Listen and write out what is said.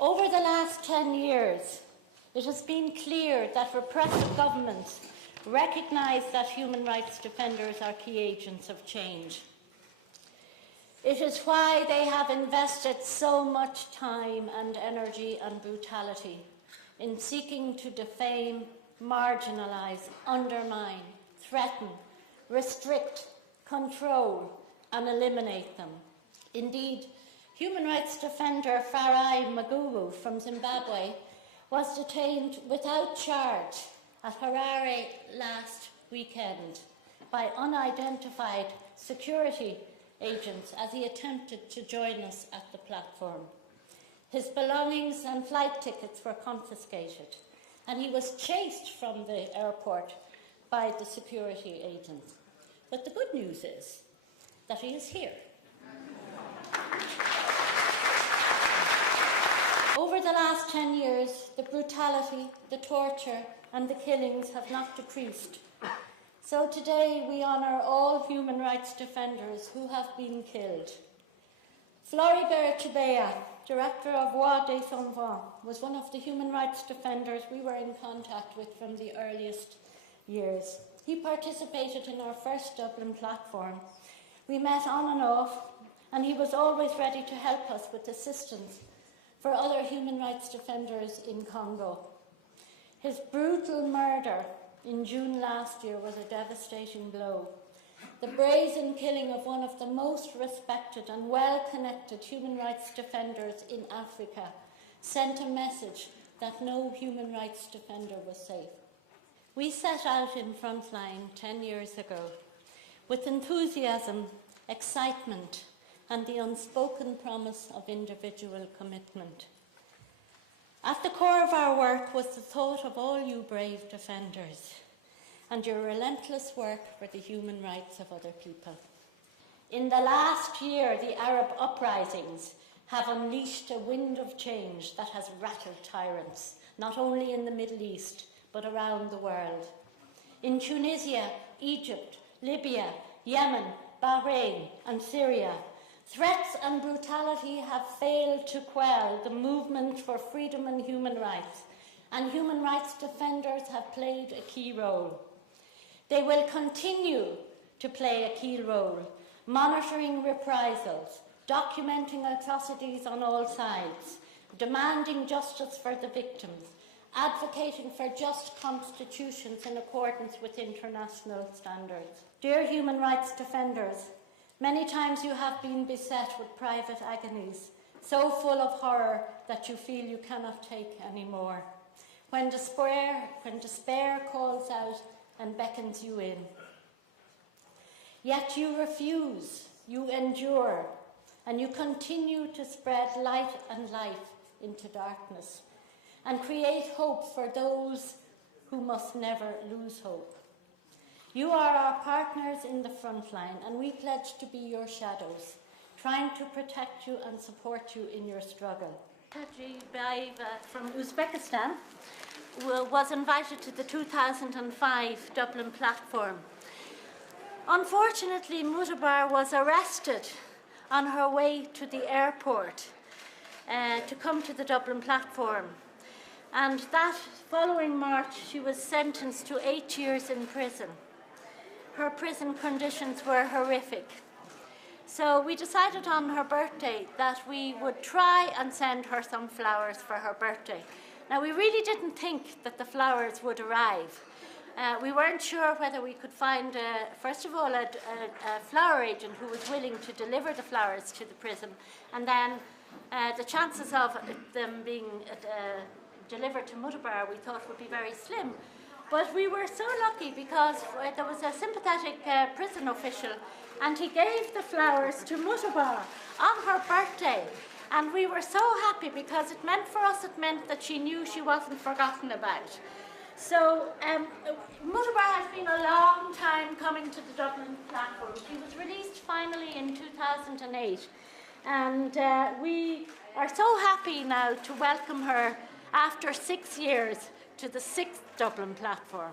Over the last 10 years, it has been clear that repressive governments recognise that human rights defenders are key agents of change. It is why they have invested so much time and energy and brutality in seeking to defame, marginalise, undermine, threaten, restrict, control and eliminate them. Indeed, human rights defender Farai Maguwu from Zimbabwe was detained without charge at Harare last weekend by unidentified security agents as he attempted to join us at the platform. His belongings and flight tickets were confiscated, and he was chased from the airport by the security agents. But the good news is that he is here. Over the last 10 years, the brutality, the torture and the killings have not decreased. So today we honour all human rights defenders who have been killed. Floribert Chebeya, director of Voix des Sans-Voix, was one of the human rights defenders we were in contact with from the earliest years. He participated in our first Dublin platform. We met on and off, and he was always ready to help us with assistance for other human rights defenders in Congo. His brutal murder in June last year was a devastating blow. The brazen killing of one of the most respected and well-connected human rights defenders in Africa sent a message that no human rights defender was safe. We set out in Frontline 10 years ago with enthusiasm, excitement, and the unspoken promise of individual commitment. At the core of our work was the thought of all you brave defenders and your relentless work for the human rights of other people. In the last year, the Arab uprisings have unleashed a wind of change that has rattled tyrants, not only in the Middle East, but around the world. In Tunisia, Egypt, Libya, Yemen, Bahrain, and Syria, threats and brutality have failed to quell the movement for freedom and human rights, and human rights defenders have played a key role. They will continue to play a key role, monitoring reprisals, documenting atrocities on all sides, demanding justice for the victims, advocating for just constitutions in accordance with international standards. Dear human rights defenders, many times you have been beset with private agonies, so full of horror that you feel you cannot take any more. When despair calls out and beckons you in. Yet you refuse, you endure, and you continue to spread light and life into darkness and create hope for those who must never lose hope. You are our partners in the front line, and we pledge to be your shadows, trying to protect you and support you in your struggle. From Uzbekistan was invited to the 2005 Dublin platform. Unfortunately, Mutabar was arrested on her way to the airport to come to the Dublin platform. And that following March, she was sentenced to 8 years in prison. Her prison conditions were horrific. So we decided on her birthday that we would try and send her some flowers for her birthday. Now, we really didn't think that the flowers would arrive. We weren't sure whether we could find, first of all, a flower agent who was willing to deliver the flowers to the prison, and then the chances of them being delivered to Mutabar we thought would be very slim. But we were so lucky because there was a sympathetic prison official, and he gave the flowers to Mutabar on her birthday. And we were so happy because it meant for us, it meant that she knew she wasn't forgotten about. So Mutabar has been a long time coming to the Dublin platform. She was released finally in 2008. And we are so happy now to welcome her after 6 years to the 6th Dublin platform.